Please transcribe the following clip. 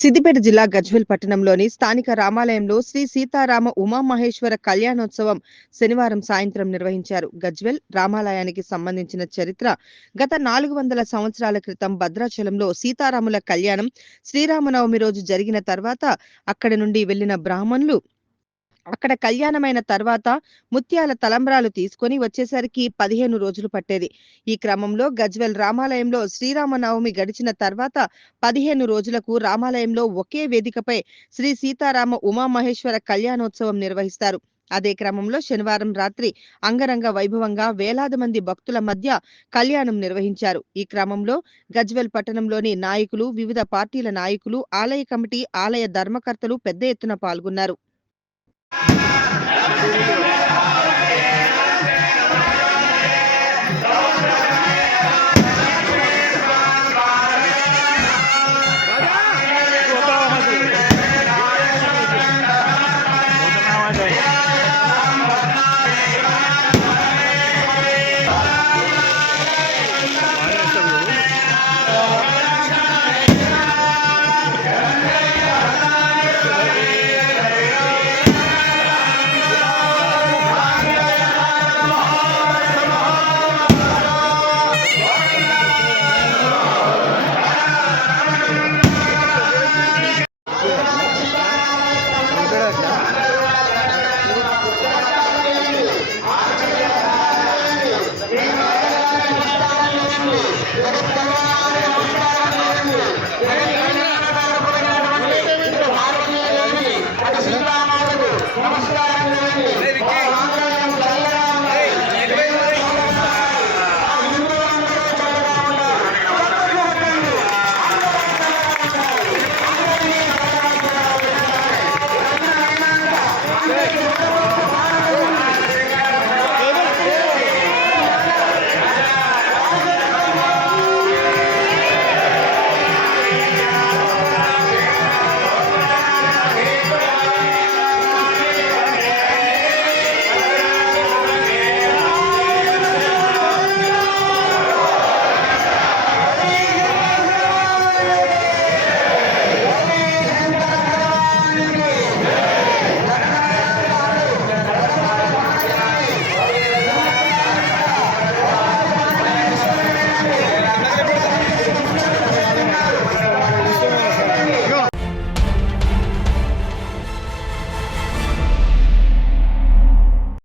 సిద్దిపేట జిల్లా గజ్వేల్ పట్టణంలోని స్థానిక రామాలయంలో శ్రీ సీతారామ ఉమామహేశ్వర కళ్యాణోత్సవం శనివారం సాయంత్రం నిర్వహించారు. గజ్వేల్ రామాలయానికి సంబంధించిన చరిత్ర గత 400 సంవత్సరాల క్రితం భద్రాచలంలో సీతారాముల కళ్యాణం శ్రీరామనవమి రోజు జరిగిన తర్వాత అక్కడి నుండి వెళ్లిన బ్రాహ్మణులు అక్కడ కళ్యాణమైన తర్వాత ముత్యాల తలంబ్రాలు తీసుకొని వచ్చేసరికి 15 రోజులు పట్టేది. ఈ క్రమంలో గజ్వేల్ రామాలయంలో శ్రీరామనవమి గడిచిన తర్వాత 15 రోజులకు రామాలయంలో ఒకే వేదికపై శ్రీ సీతారామ ఉమామహేశ్వర కళ్యాణోత్సవం నిర్వహిస్తారు. అదే క్రమంలో శనివారం రాత్రి అంగరంగ వైభవంగా వేలాది మంది భక్తుల మధ్య కళ్యాణం నిర్వహించారు. ఈ క్రమంలో గజ్వేల్ పట్టణంలోని నాయకులు, వివిధ పార్టీల నాయకులు, ఆలయ కమిటీ, ఆలయ ధర్మకర్తలు పెద్ద ఎత్తున పాల్గొన్నారు.